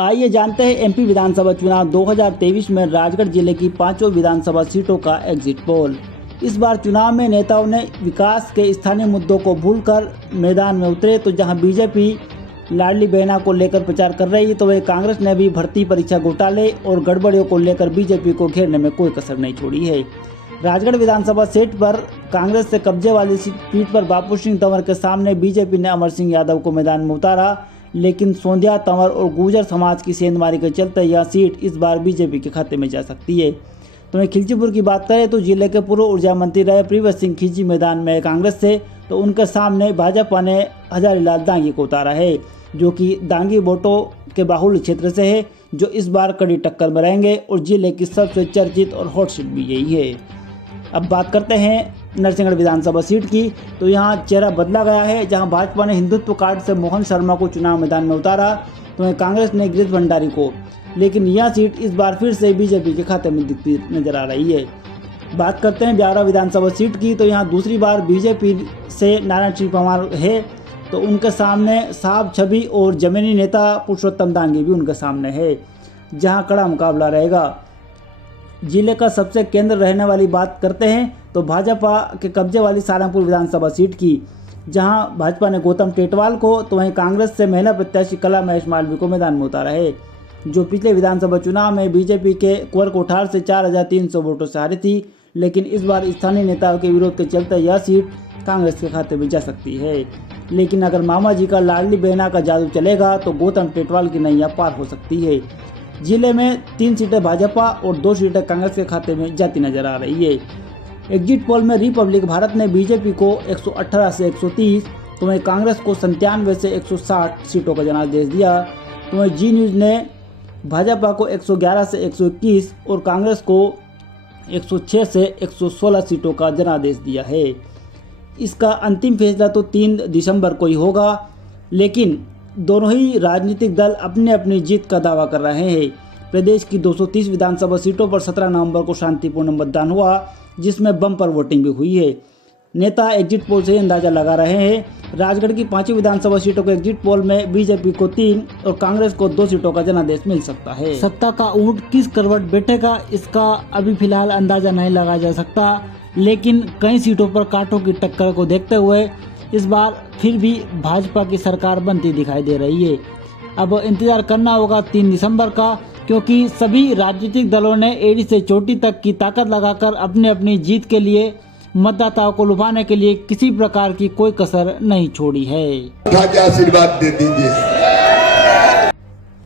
आइए जानते हैं एमपी विधानसभा चुनाव 2023 में राजगढ़ जिले की 5 विधानसभा सीटों का एग्जिट पोल। इस बार चुनाव में नेताओं ने विकास के स्थानीय मुद्दों को भूलकर मैदान में उतरे। तो जहां बीजेपी लाडली बहना को लेकर प्रचार कर रही है, तो वही कांग्रेस ने भी भर्ती परीक्षा घोटाले और गड़बड़ियों को लेकर बीजेपी को घेरने में कोई कसर नहीं छोड़ी है। राजगढ़ विधानसभा सीट पर कांग्रेस से कब्जे वाली सीट पर बापू सिंह तंवर के सामने बीजेपी ने अमर सिंह यादव को मैदान में उतारा, लेकिन सोंधिया, तंवर और गुर्जर समाज की सेंधमारी के चलते यह सीट इस बार बीजेपी के खाते में जा सकती है। तो वहीं खिलचीपुर की बात करें तो जिले के पूर्व ऊर्जा मंत्री रहे प्रियव्रत सिंह खिलची मैदान में कांग्रेस से, तो उनके सामने भाजपा ने हजारीलाल दांगी को उतारा है, जो कि दांगी वोटों के बाहुल्य क्षेत्र से है, जो इस बार कड़ी टक्कर में रहेंगे और जिले की सबसे चर्चित और हॉट सीट भी यही है। अब बात करते हैं नरसिंहगढ़ विधानसभा सीट की, तो यहाँ चेहरा बदला गया है। जहाँ भाजपा ने हिंदुत्व कार्ड से मोहन शर्मा को चुनाव मैदान में उतारा, तो वहीं कांग्रेस ने गिरीश भंडारी को, लेकिन यह सीट इस बार फिर से बीजेपी के खाते में दिखती नजर आ रही है। बात करते हैं ब्यावरा विधानसभा सीट की, तो यहाँ दूसरी बार बीजेपी से नारायण सिंह परमार है, तो उनके सामने साहब छवि और जमीनी नेता पुरुषोत्तम दांगी भी उनके सामने है, जहाँ कड़ा मुकाबला रहेगा। जिले का सबसे केंद्र रहने वाली बात करते हैं तो भाजपा के कब्जे वाली सारंगपुर विधानसभा सीट की, जहां भाजपा ने गौतम टेटवाल को, तो वहीं कांग्रेस से महिला प्रत्याशी कला महेश मालवीय को मैदान में उतारा है, जो पिछले विधानसभा चुनाव में बीजेपी के कुंवर कोठार से 4300 वोटों से हारी थी। लेकिन इस बार स्थानीय नेताओं के विरोध के चलते यह सीट कांग्रेस के खाते में जा सकती है। लेकिन अगर मामा जी का लाडली बहना का जादू चलेगा तो गौतम टेटवाल की नैया पार हो सकती है। जिले में 3 सीटें भाजपा और 2 सीटें कांग्रेस के खाते में जाती नजर आ रही है। एग्जिट पोल में रिपब्लिक भारत ने बीजेपी को 118 से 130, तो वहीं कांग्रेस को 97 से 160 सीटों का जनादेश दिया। तो वहीं जी न्यूज़ ने भाजपा को 111 से 121 और कांग्रेस को 106 से 116 सीटों का जनादेश दिया है। इसका अंतिम फैसला तो 3 दिसंबर को ही होगा, लेकिन दोनों ही राजनीतिक दल अपने अपनी जीत का दावा कर रहे हैं। प्रदेश की 230 विधानसभा सीटों पर 17 नवंबर को शांतिपूर्ण मतदान हुआ, जिसमें बम्पर वोटिंग भी हुई है। नेता एग्जिट पोल से अंदाजा लगा रहे हैं। राजगढ़ की 5 विधानसभा सीटों के एग्जिट पोल में बीजेपी को 3 और कांग्रेस को 2 सीटों का जनादेश मिल सकता है। सत्ता का ऊंट किस करवट बैठेगा, इसका अभी फिलहाल अंदाजा नहीं लगाया जा सकता, लेकिन कई सीटों पर कांटों की टक्कर को देखते हुए इस बार फिर भी भाजपा की सरकार बनती दिखाई दे रही है। अब इंतजार करना होगा 3 दिसंबर का, क्योंकि सभी राजनीतिक दलों ने एड़ी से चोटी तक की ताकत लगाकर अपनी अपनी जीत के लिए मतदाताओं को लुभाने के लिए किसी प्रकार की कोई कसर नहीं छोड़ी है। आशीर्वाद दे दीजिए।